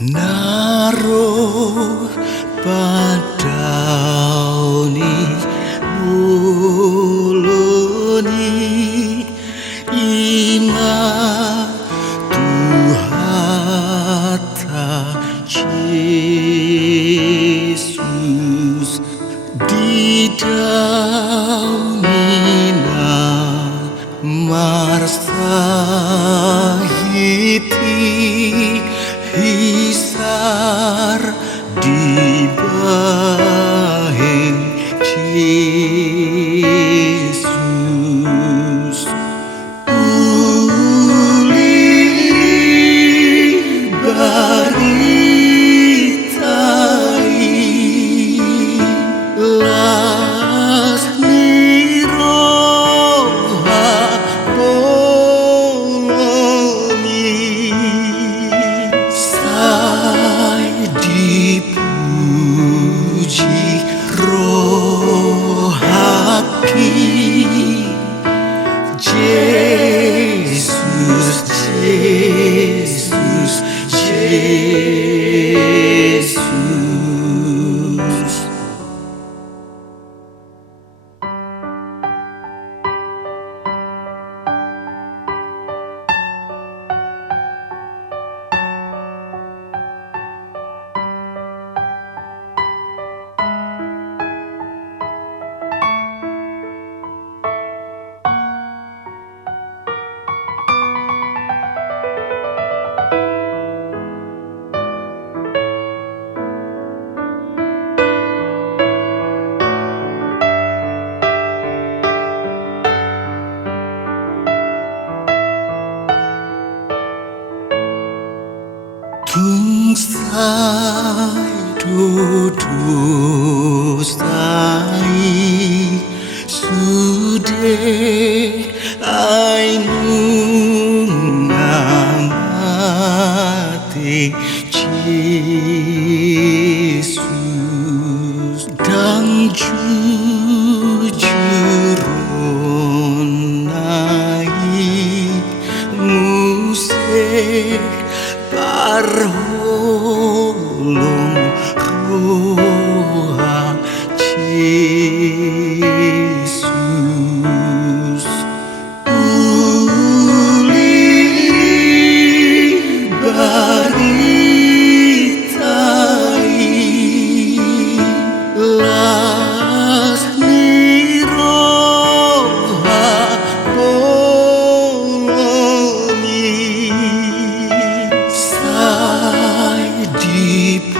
Naruh padauni buluni ima Tuhata Yesus di daunina marsahiti hisar di baheng Yesus uli baritai las niroha poloni dipuji rohaki Yesus, Yesus, Yesus. Tungsai dudustai sude ainungamate Yesus dan jujurunai musik parholong roha Yesus uli baritai las niroha poloni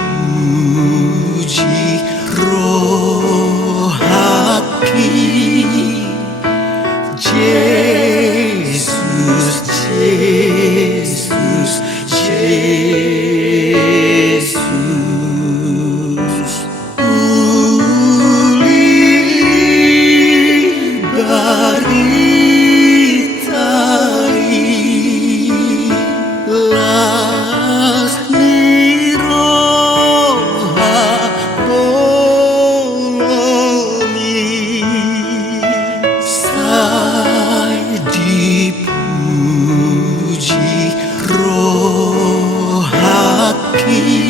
dipuji rohaki Yesus, Yesus, Yesus uli baritai las niroha poloni sai dipuji rohaki